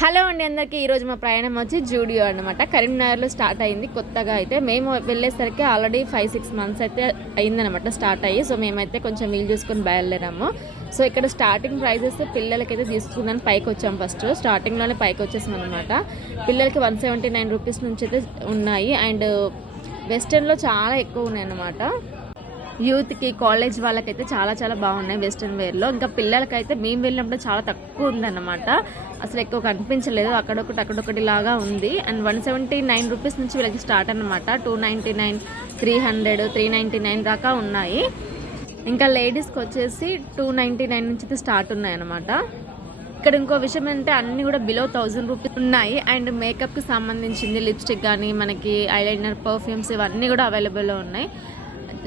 Hello అండి అందరికీ. ఈరోజు మా ప్రయాణం వచ్చి జూడియో అనమాట. కరీంనగర్లో స్టార్ట్ అయింది కొత్తగా. అయితే మేము వెళ్ళేసరికి ఆల్రెడీ 5-6 మంత్స్ అయితే అయిందనమాట స్టార్ట్ అయ్యి. సో మేమైతే కొంచెం వీలు చూసుకొని బయలుదేరాము. సో ఇక్కడ స్టార్టింగ్ ప్రైజెస్ పిల్లలకైతే తీసుకుందని పైకి వచ్చాము. ఫస్ట్ స్టార్టింగ్లోనే పైకి వచ్చేసాం అనమాట. పిల్లలకి 179 రూపీస్ నుంచి అయితే ఉన్నాయి. అండ్ వెస్టర్న్లో చాలా ఎక్కువ ఉన్నాయి అన్నమాట. యూత్కి కాలేజ్ వాళ్ళకైతే చాలా చాలా బాగున్నాయి వెస్ట్రన్ వేర్లో. ఇంకా పిల్లలకైతే మేము వెళ్ళినప్పుడు చాలా తక్కువ ఉందన్నమాట. అసలు ఎక్కువ కనిపించలేదు, అక్కడొకటి లాగా ఉంది. అండ్ 179 రూపీస్ నుంచి వీళ్ళకి స్టార్ట్ అనమాట. 299, 300, 399 దాకా ఉన్నాయి. ఇంకా లేడీస్కి వచ్చేసి 299 నుంచి స్టార్ట్ ఉన్నాయి అనమాట. ఇక్కడ ఇంకో విషయం ఏంటంటే అన్నీ కూడా బిలో 1000 రూపీస్ ఉన్నాయి. అండ్ మేకప్కి సంబంధించింది లిప్స్టిక్ కానీ మనకి ఐలైనర్, పర్ఫ్యూమ్స్ ఇవన్నీ కూడా అవైలబుల్లో ఉన్నాయి.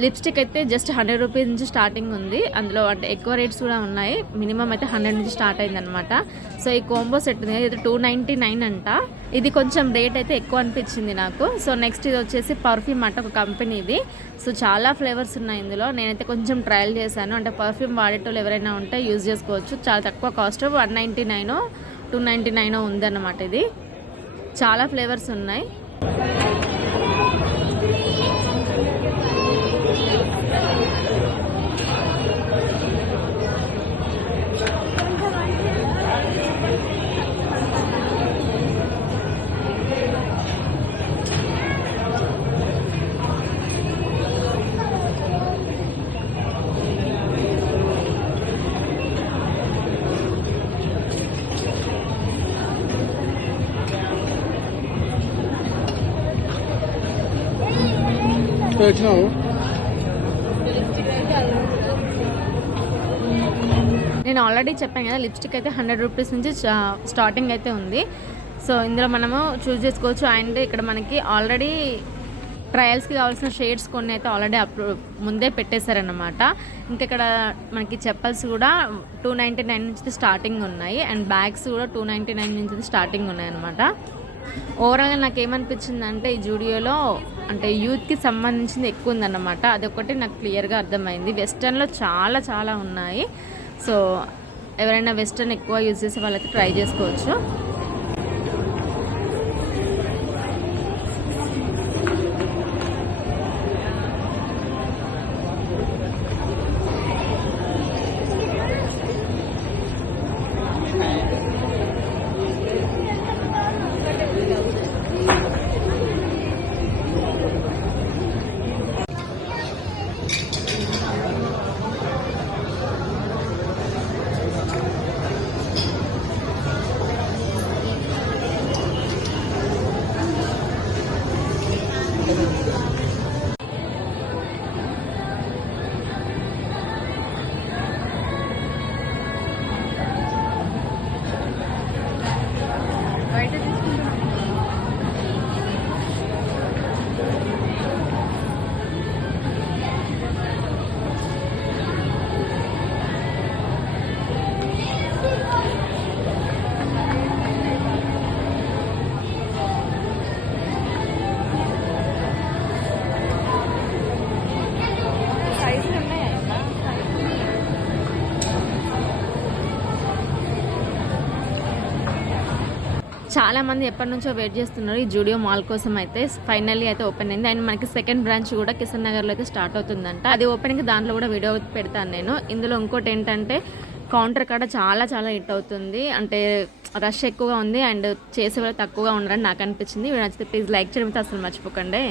లిప్స్టిక్ అయితే జస్ట్ 100 రూపీస్ నుంచి స్టార్టింగ్ ఉంది. అందులో అంటే ఎక్కువ రేట్స్ కూడా ఉన్నాయి. మినిమం అయితే 100 నుంచి స్టార్ట్ అయిందనమాట. సో ఈ కాంబో సెట్ ఉంది, ఇది 299 అంట. ఇది కొంచెం రేట్ అయితే ఎక్కువ అనిపించింది నాకు. సో నెక్స్ట్ ఇది వచ్చేసి పర్ఫ్యూమ్ అంట, ఒక కంపెనీ ఇది. సో చాలా ఫ్లేవర్స్ ఉన్నాయి ఇందులో. నేనైతే కొంచెం ట్రయల్ చేశాను. అంటే పర్ఫ్యూమ్ వాడేటోళ్ళు ఎవరైనా ఉంటే యూజ్ చేసుకోవచ్చు. చాలా తక్కువ కాస్ట్, 199, 299 ఉందన్నమాట. ఇది చాలా ఫ్లేవర్స్ ఉన్నాయి. నేను ఆల్రెడీ చెప్పాను కదా, లిప్స్టిక్ అయితే 100 రూపీస్ నుంచి స్టార్టింగ్ అయితే ఉంది. సో ఇందులో మనము చూస్ చేసుకోవచ్చు. అండ్ ఇక్కడ మనకి ఆల్రెడీ ట్రయల్స్కి కావాల్సిన షేడ్స్ కొన్ని అయితే ఆల్రెడీ ముందే పెట్టేశారనమాట. ఇంకా ఇక్కడ మనకి చెప్పల్స్ కూడా 299 నుంచి స్టార్టింగ్ ఉన్నాయి. అండ్ బ్యాగ్స్ కూడా 299 నుంచి స్టార్టింగ్ ఉన్నాయి అనమాట. ఓవరాల్గా నాకు ఏమనిపించిందంటే ఈ జూడియోలో అంటే యూత్కి సంబంధించింది ఎక్కువ ఉందన్నమాట. అదొకటి నాకు క్లియర్గా అర్థమైంది. వెస్టర్న్లో చాలా చాలా ఉన్నాయి. సో ఎవరైనా వెస్టర్న్ ఎక్కువ యూజ్ చేసే వాళ్ళైతే ట్రై చేసుకోవచ్చు. చాలామంది ఎప్పటి నుంచో వెయిట్ చేస్తున్నారు ఈ జూడియో మాల్ కోసం. అయితే ఫైనల్లీ అయితే ఓపెన్ అయింది. అండ్ మనకి సెకండ్ బ్రాంచ్ కూడా కిషన్ నగర్లో అయితే స్టార్ట్ అవుతుందంట. అది ఓపెనింగ్ దాంట్లో కూడా వీడియో పెడతాను నేను. ఇందులో ఇంకోటి ఏంటంటే కౌంటర్ కాడ చాలా చాలా హిట్ అవుతుంది. అంటే రష్ ఎక్కువగా ఉంది అండ్ చేసేవాళ్ళు తక్కువగా ఉన్నారని నాకు అనిపించింది. నచ్చితే ప్లీజ్ లైక్ చేయడం అసలు మర్చిపోకండి.